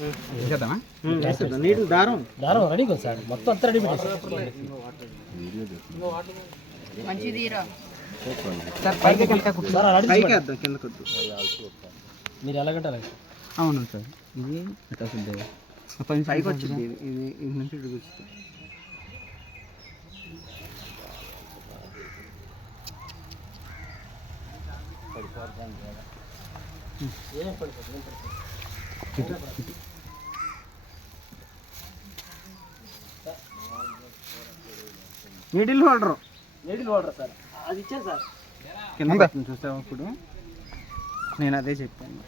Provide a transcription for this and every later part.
నీళ్ళు దారం ready sir, మొత్తం అంతా రెడీ మీరు ఎలాగంటారు? అవును సార్, ఇది పైకి వచ్చింది, ఇది నుంచి చూపిస్తుంది. నీడిల్ హోల్డర్ సార్, అది ఇచ్చాను సార్. కింద చూస్తావు ఇప్పుడు, నేను అదే చెప్పాను.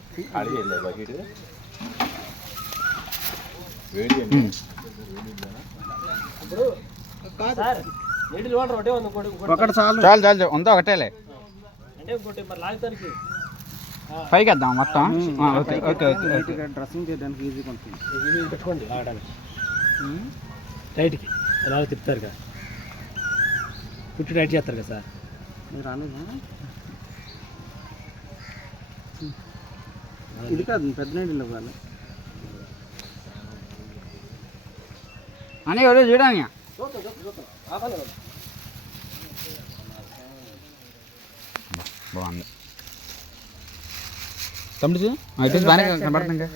ఒకటి చాలు చాలు చాలు ఉందా ఒకటేలే. అంటే ఇంకోటి మరి లాగుతానికి పైకి వేద్దాం మొత్తం. Okay okay okay. డ్రెస్సింగ్ చేయడానికి ఈజీగా ఉంటుంది. ఇది పెట్టుకోండి లాగడానికి. టైట్కి ఎలా తిప్పుతారు కదా, పుట్టి టైట్ చేస్తారు కదా సార్. మీరు రాలేదా? ఇది కాదు, పెద్ద నీళ్ళు ఇవ్వాలి అని ఎవరో చేయడానికి. బాగుంది తమ్ముడు, అయితే బాగానే కనబడుతుంది.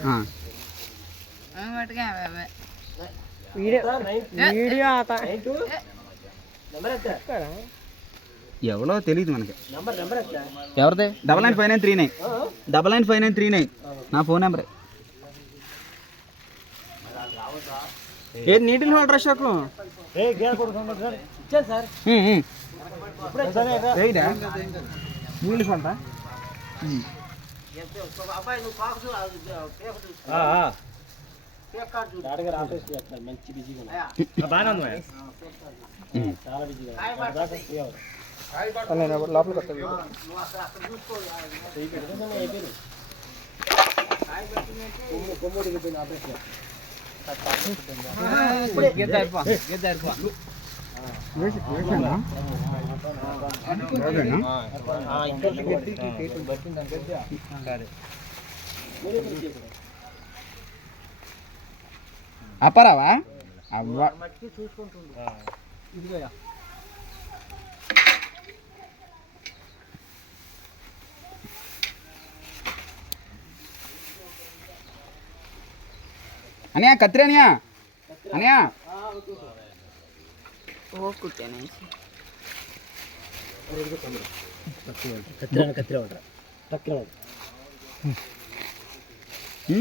ఎవరో తెలియదు మనకి. ఎవరిదే? 995939 995939 నా ఫోన్ నెంబరే. ఏది నీటిల్ హోల్డర్ అశోక్? నీళ్ళు హోల్డరా? మంచి బిజీగా చాలా బిజీగా లోపల అప్పరావా అవ్వ అనియా కత్తిరి అనియా అనియా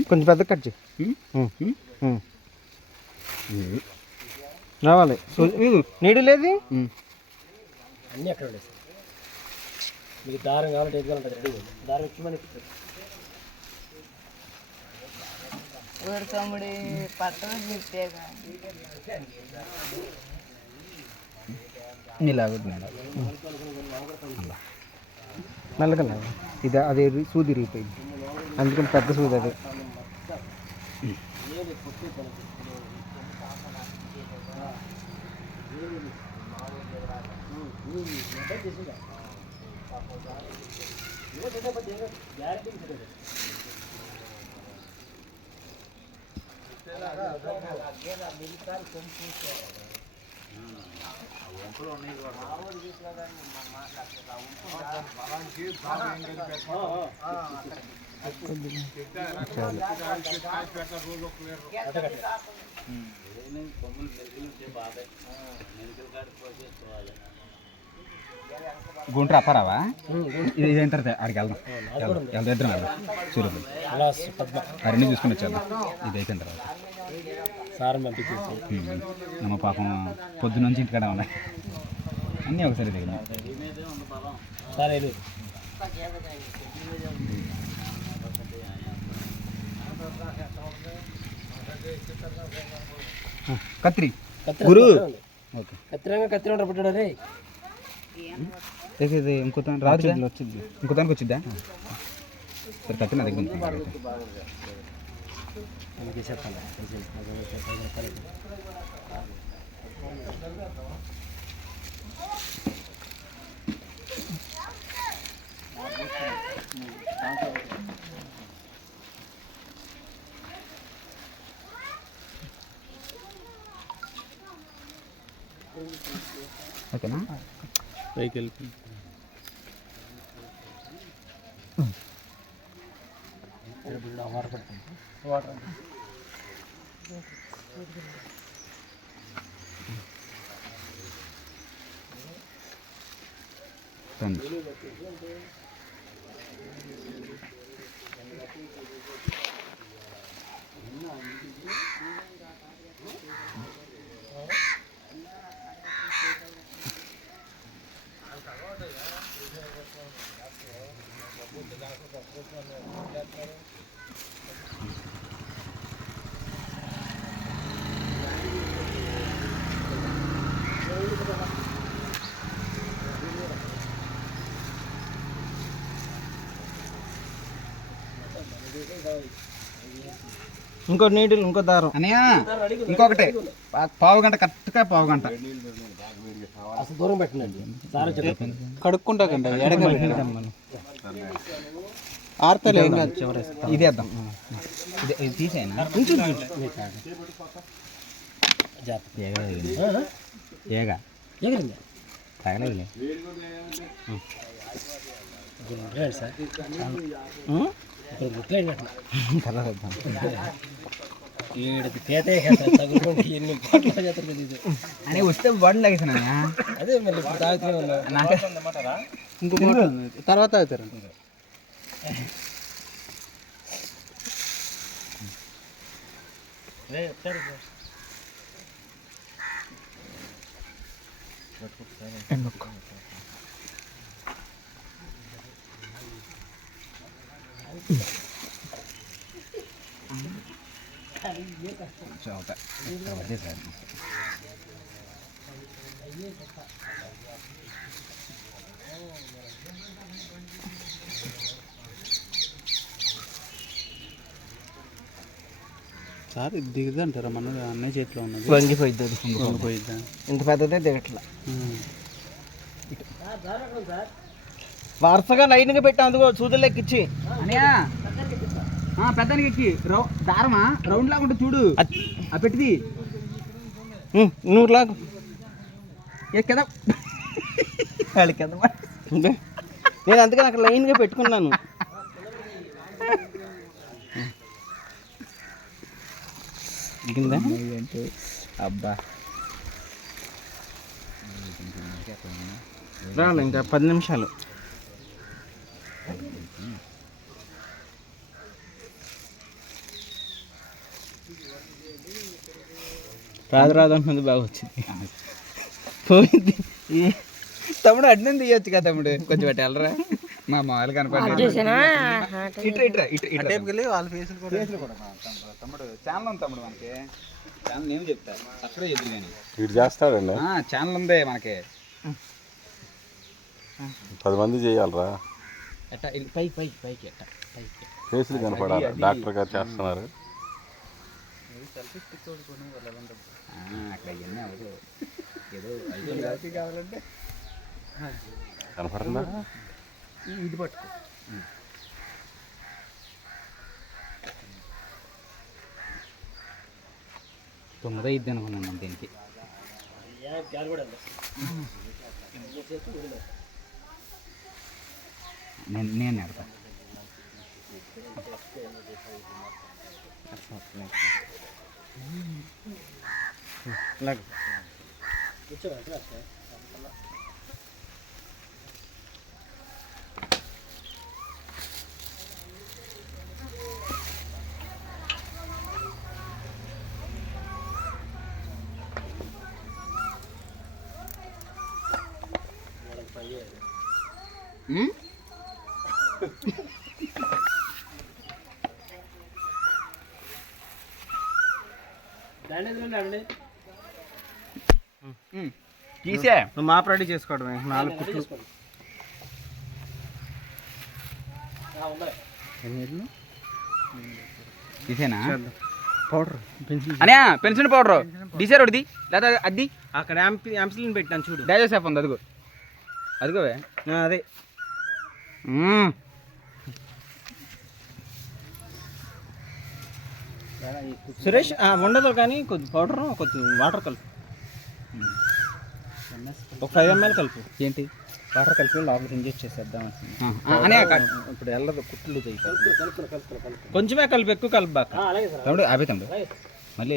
కొంచెం పెద్ద కట్ రావాలి. నీడు లేదు అన్నీ అక్కడ ఉండేది. మీకు దారం కావాలంటే ఏది కావాలంటే రెడీ దారం ఇచ్చిమని నల్లగా ఇది అదే సూది ఇరిగిపోయింది, అందుకని పెద్ద సూది అదే. గుంట్రా అప్పారావా? ఇది అయిన తర్వాత అక్కడికి వెళ్దాం, ఇద్దరం వెళ్దాం. సూర్యపల్లి అన్నీ చూసుకుని వచ్చేద్దాం. ఇది అయిపోయిన తర్వాత సార్ పంపించేసి ನಮ್ಮ పాపం పొద్దునుంచి ఇంటికాడ ఉన్నాయి, అన్నీ ఒకసారి దిగిన సరే. కత్రి గురు ఓకే కత్తిరంగా పట్టాడు రే. ఇంకో రాదు వచ్చింది, ఇంకో దానికి వచ్చిద్దా? సరే కత్తి నా దగ్గర ఓకేనా? పైకి వెళ్ళి వాటర్ ఇంకో నీటిల్ ఇంకో దారం అన్నయ్య ఇంకొకటి పావు గంట కరెక్ట్గా పావు గంట అసలు దూరం పెట్టినండి సార్ చెప్పండి కడుక్కుంటాకండి ఎడగా పెట్టినాం ఆర్తలే ఏం కాదు ఇది వేద్దాం. ఇది తీసేనా ఏగా ఎగిరింది తగలేదులే. సార్ ముట్లేనట్టు ఏడుకి తేతే తగులుకుంటే ఎన్ని పాటలు చేస్తారు తెలియదు అని వస్తే బాడీ లాగేసాను అదే మళ్ళీ ఇప్పుడు తాగుతూనే ఉన్నా నాకు ఇంకో తర్వాత అవుతారు చౌట సార్ సార్ ఇది దిగుదా అంటారా మన అన్నయ్య చేతిలో ఉన్నది వంగిపోయిద్ది అది వంగిపోయిద్దా ఇంత పెద్దదే దిగట్లా వరుసగా లైన్గా పెట్టాం అందుకో సూదులు ఎక్కిచ్చి అనియా పెద్దానికి ఎక్కి దారమా రౌండ్ లాగా ఉంటుంది చూడు ఆ పెట్టిది నూరు లాగా కదా వాళ్ళకి ఎంత నేను అందుకని అక్కడ లైన్గా పెట్టుకున్నాను దిగిందా అబ్బా రావాలి ఇంకా 10 నిమిషాలు రాదు అంటున్నది బాగా వచ్చింది పోయింది తమ్ముడు అడ్డం తీయొచ్చు కదా తమ్ముడు కొంచెం అటు వెళ్ళరా మా మామూలు కనపడి వాళ్ళ ఫేసులు కూడా తమ్ముడు ఛానల్ ఉంది తమ్ముడు మనకి ఛానల్ నేను చెప్తా సబ్స్క్రైబ్ చేద్దు నేను వీడు చేస్తాడండి ఛానల్ ఉంది మనకి 10 మంది చేయాలరా ఎట్ట పైకి పైకి ఎట్ట పైకి ఫేసులు కనపడాలి డాక్టర్ గారు చేస్తున్నారు అక్కడ ఇవన్నీ అవ్వదు ఏదో కావాలంటే కనపడుతుందా ఇది పట్టుకో తొమ్మిదో ఇద్ది అనుకున్నాను దీనికి నేను నెడతా తీసే మాప్ రెడీ చేసుకోవడమే 4 పుట్లు తీసేనా పౌడర్ పెన్సిల్ అనే పెన్సిల్ పౌడర్ డిసైర్ ఒకటి లేదా అది అక్కడ యాంప్సిలిన్ పెట్టాను చూడు డైజోసేఫ్ ఉంది అదిగో అదిగోవే అదే సురేష్ ఉండదు కానీ కొద్ది పౌడర్ కొద్ది వాటర్ కలుపు ఒక 5 ml కలుపు. ఏంటి వాటర్ కలిపి లోపలికి ఇంజెక్ట్ చేసేద్దాం. అనే ఇప్పుడు వెళ్ళదు కుట్లు కొంచెమే కలిపి, ఎక్కువ కలుపు బాక. అలాగే సార్ తమ్ముడు ఆపే తమ్ముడు